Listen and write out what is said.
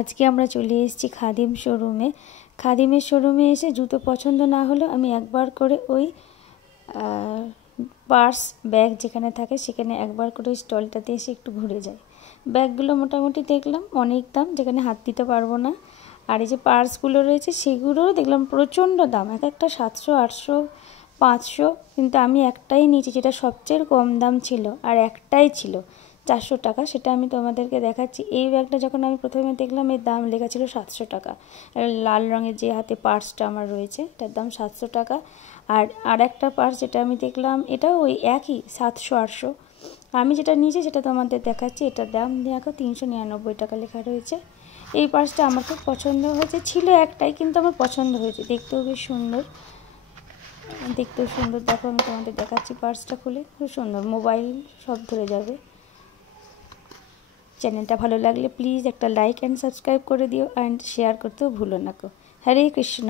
আজকে আমরা চলে এসেছি খাদিম শোরুমে। খাদিমের শোরুমে এসে জুতো পছন্দ না হলেও আমি একবার করে ওই পার্স ব্যাগ যেখানে থাকে সেখানে একবার করে ওই স্টলটাতে এসে একটু ঘুরে যাই। ব্যাগগুলো মোটামুটি দেখলাম অনেক দাম, যেখানে হাত দিতে পারবো না। আর এই যে পার্সগুলো রয়েছে সেগুলোও দেখলাম প্রচণ্ড দাম, এক একটা 700, 800, 500, কিন্তু আমি একটাই নিয়েছি যেটা সবচেয়ে কম দাম ছিল, আর একটাই ছিল 400 টাকা। সেটা আমি তোমাদেরকে দেখাচ্ছি। এই ব্যাগটা যখন আমি প্রথমে দেখলাম এর দাম লেখা ছিল 700 টাকা। লাল রঙের যে হাতে পার্সটা আমার রয়েছে এটার দাম 700 টাকা। আর একটা পার্স যেটা আমি দেখলাম এটাও ওই একই 700, 800। আমি যেটা নিয়েছি সেটা তোমাদের দেখাচ্ছি, এটার দাম দেখো 399 টাকা লেখা রয়েছে। এই পার্সটা আমার খুব পছন্দ হয়েছে, ছিল একটাই কিন্তু আমার পছন্দ হয়েছে, দেখতেও বেশ সুন্দর, দেখো আমি তোমাদের দেখাচ্ছি পার্সটা খুলে, খুব সুন্দর, মোবাইল সব ধরে যাবে। চ্যানেলটা ভালো লাগলে প্লিজ একটা লাইক অ্যান্ড সাবস্ক্রাইব করে দিও, অ্যান্ড শেয়ার করতেও ভুলো না। হরে কৃষ্ণ।